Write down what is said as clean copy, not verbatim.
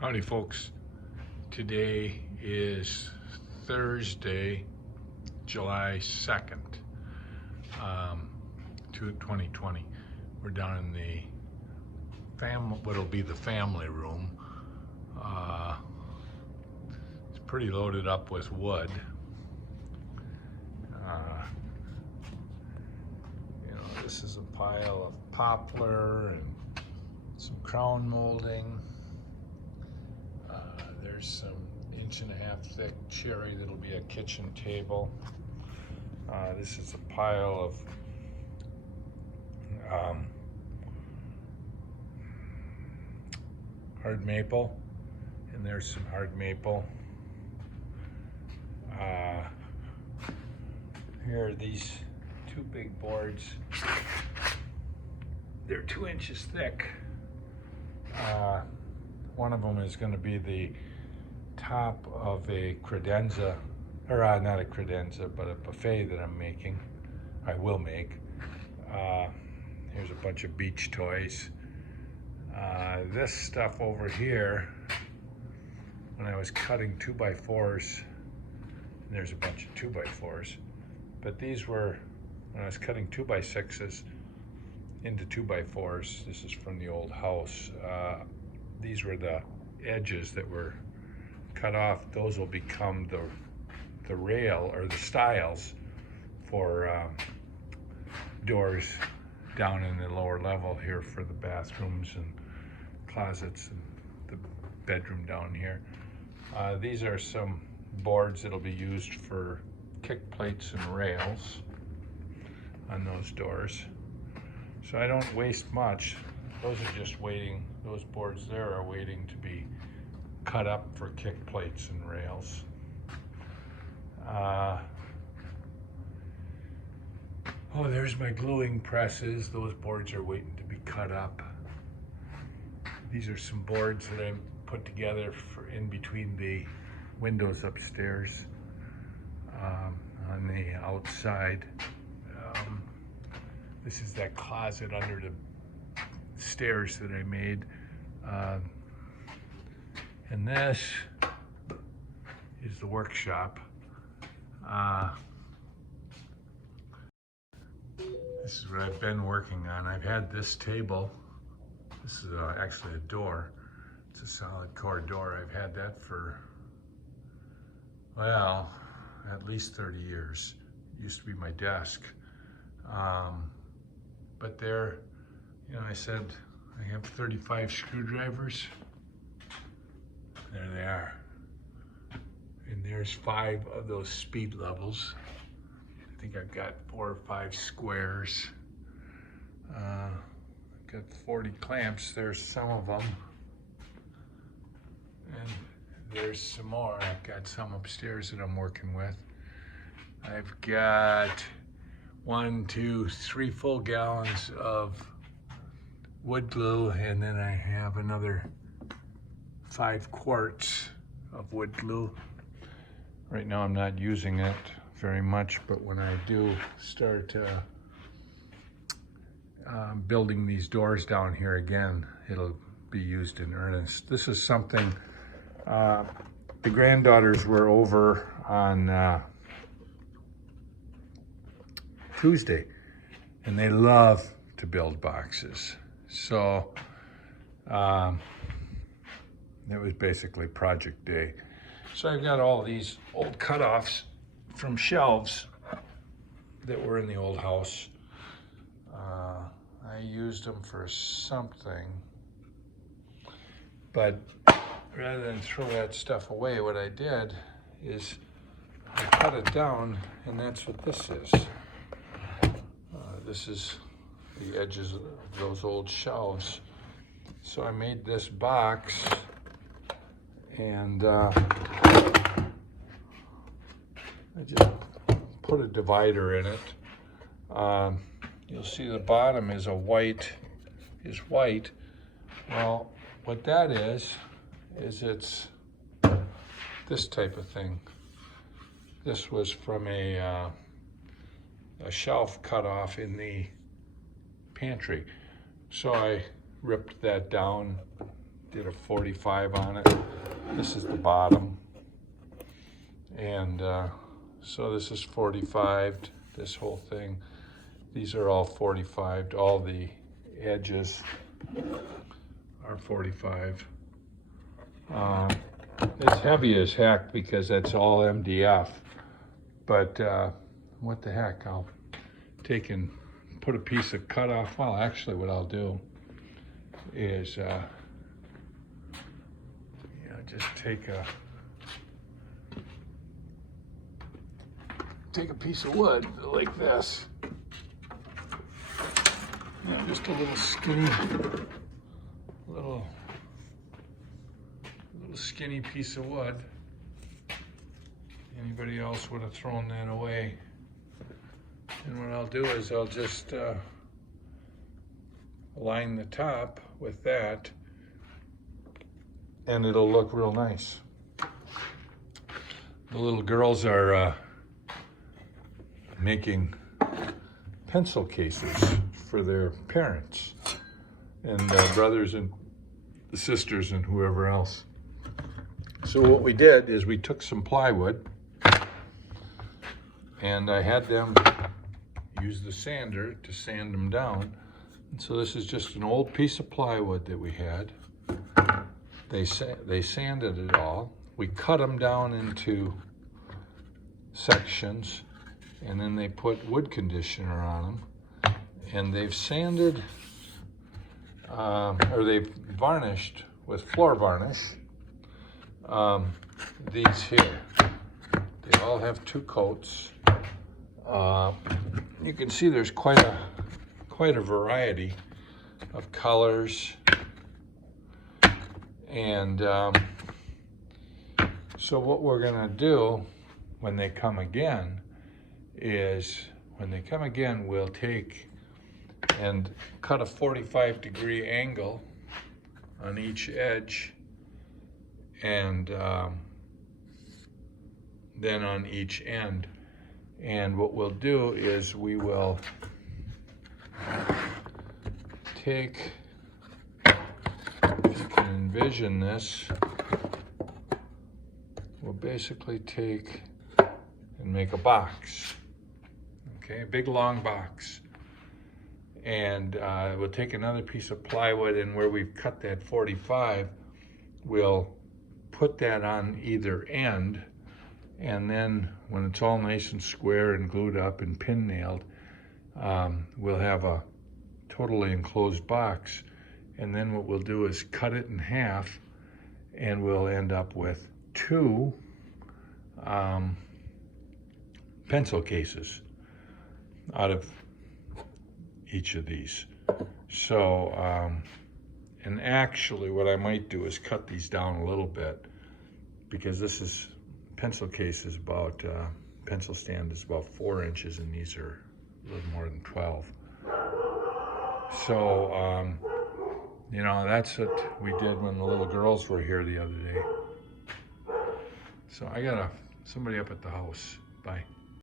Howdy folks, today is Thursday, July 2nd, 2020. We're down in the what'll be the family room. It's pretty loaded up with wood. This is a pile of poplar and some crown molding. There's some 1.5 inch thick cherry that'll be a kitchen table. This is a pile of hard maple, and there's some hard maple. Here are these two big boards. They're 2 inches thick. One of them is going to be the top of a credenza, or not a credenza, but a buffet that I'm making. I will make. Here's a bunch of beach toys. This stuff over here, when I was cutting 2x4s, and there's a bunch of 2x4s, but these were, when I was cutting 2x6s into 2x4s, this is from the old house, these were the edges that were cut off. Those will become the rail or the stiles for doors down in the lower level here for the bathrooms and closets and the bedroom down here. These are some boards that'll be used for kick plates and rails on those doors. So I don't waste much. Those are just waiting, those boards there are waiting to be cut up for kick plates and rails. Oh, there's my gluing presses. Those boards are waiting to be cut up. These are some boards that I put together for in between the windows upstairs on the outside. This is that closet under the stairs that I made. And this is the workshop. This is what I've been working on. I've had this table. This is actually a door. It's a solid core door. I've had that for, well, at least 30 years. It used to be my desk. But there, I said I have 35 screwdrivers. There they are. And there's 5 of those speed levels. I think I've got 4 or 5 squares. I've got 40 clamps. There's some of them. And there's some more. I've got some upstairs that I'm working with. I've got 1, 2, 3 full gallons of wood glue, and then I have another 5 quarts of wood glue. Right now I'm not using it very much, but when I do start building these doors down here again, it'll be used in earnest. This is something, the granddaughters were over on Tuesday, and they love to build boxes. So it was basically project day. So I've got all these old cutoffs from shelves that were in the old house. I used them for something, but rather than throw that stuff away, what I did is I cut it down, and that's what this is. This is the edges of those old shelves. So I made this box, and I just put a divider in it. You'll see the bottom is white. Well, what that is it's this type of thing. This was from a shelf cut off in the pantry. So I ripped that down, did a 45 on it. This is the bottom. And so this is 45'd, this whole thing. These are all 45'd, all the edges are 45. It's heavy as heck because that's all MDF, but what the heck, I'll take and put a piece of cut off. Well, actually what I'll do is just take a piece of wood like this. Just a little skinny piece of wood. Anybody else would have thrown that away. And what I'll do is I'll just line the top with that, and it'll look real nice. The little girls are making pencil cases for their parents and brothers and the sisters and whoever else. So what we did is we took some plywood and I had them use the sander to sand them down. And so this is just an old piece of plywood that we had. They sanded it all. We cut them down into sections, and then they put wood conditioner on them. And they've sanded, or they've varnished with floor varnish these here. They all have 2 coats. You can see there's quite a variety of colors. And so what we're gonna do when they come again is, we'll take and cut a 45-degree angle on each edge, and then on each end. And what we'll do is we will take, if you can envision this, we'll basically take and make a box, okay, a big long box. And we'll take another piece of plywood, and where we've cut that 45, we'll put that on either end, and then when it's all nice and square and glued up and pin nailed, we'll have a totally enclosed box. And then what we'll do is cut it in half, and we'll end up with 2 pencil cases out of each of these. So, and actually what I might do is cut these down a little bit, because this is, pencil case is about, pencil stand is about 4 inches, and these are a little more than 12. So, you know, that's what we did when the little girls were here the other day. So I got somebody up at the house. Bye.